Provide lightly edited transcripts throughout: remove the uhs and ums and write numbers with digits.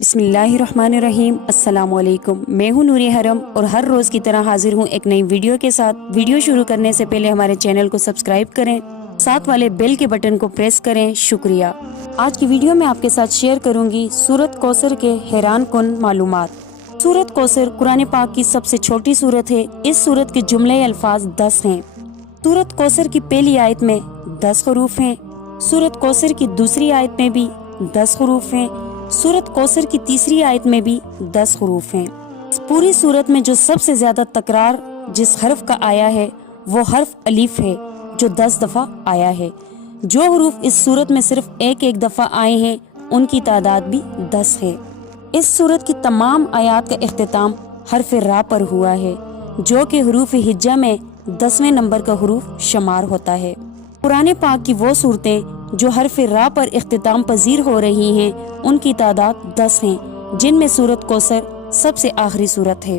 بسم اللہ الرحمن الرحیم۔ السلام علیکم، میں ہوں نوری حرم اور ہر روز کی طرح حاضر ہوں ایک نئی ویڈیو کے ساتھ۔ ویڈیو شروع کرنے سے پہلے ہمارے چینل کو سبسکرائب کریں، ساتھ والے بیل کے بٹن کو پریس کریں، شکریہ۔ آج کی ویڈیو میں آپ کے ساتھ شیئر کروں گی سورت کوثر کے حیران کن معلومات۔ سورت کوثر قرآن پاک کی سب سے چھوٹی سورت ہے۔ اس سورت کے جملے الفاظ 10 ہیں۔ سورت کوثر کی پہلی آیت میں 10 حروف ہیں۔ سورت کوثر کی دوسری آیت میں بھی 10 حروف ہیں۔ سورت کوثر کی تیسری آیت میں بھی 10 حروف ہیں۔ اس پوری سورت میں جو سب سے زیادہ تکرار جس حرف کا آیا ہے وہ حرف الف ہے، جو 10 دفعہ آیا ہے۔ جو حروف اس سورت میں صرف ایک دفعہ آئے ہیں ان کی تعداد بھی 10 ہے۔ اس سورت کی تمام آیات کا اختتام حرف را پر ہوا ہے، جو کہ حروف ہجا میں 10ویں نمبر کا حروف شمار ہوتا ہے۔ قرآن پاک کی وہ صورتیں جو حرف را پر اختتام پذیر ہو رہی ہیں ان کی تعداد 10 ہیں، جن میں سورت کوثر سب سے آخری سورت ہے۔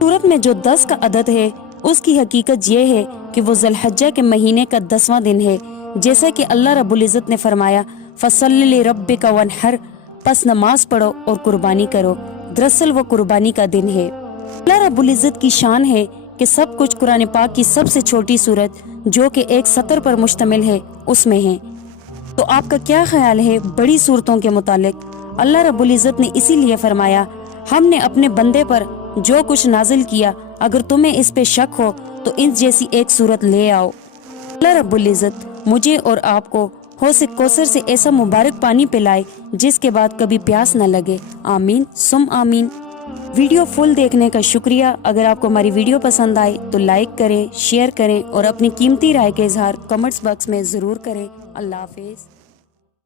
سورت میں جو 10 کا عدد ہے اس کی حقیقت یہ ہے کہ وہ ذی الحجہ کے مہینے کا 10واں دن ہے، جیسا کہ اللہ رب العزت نے فرمایا فَصَلِّ لِرَبِّكَ وَانْحَرْ، پس نماز پڑھو اور قربانی کرو۔ دراصل وہ قربانی کا دن ہے۔ اللہ رب العزت کی شان ہے کہ سب کچھ قرآن پاک کی سب سے چھوٹی سورت جو کہ ایک سطر پر مشتمل ہے اس میں ہے۔ تو آپ کا کیا خیال ہے بڑی صورتوں کے متعلق؟ اللہ رب العزت نے اسی لیے فرمایا ہم نے اپنے بندے پر جو کچھ نازل کیا، اگر تمہیں اس پہ شک ہو تو اس جیسی ایک صورت لے آؤ۔ اللہ رب العزت مجھے اور آپ کو حوض کوثر سے ایسا مبارک پانی پلائے جس کے بعد کبھی پیاس نہ لگے، آمین سم آمین۔ ویڈیو فل دیکھنے کا شکریہ۔ اگر آپ کو ہماری ویڈیو پسند آئے تو لائک کریں، شیئر کریں اور اپنی قیمتی رائے کا اظہار کمنٹس باکس میں ضرور کریں۔ اللہ حافظ۔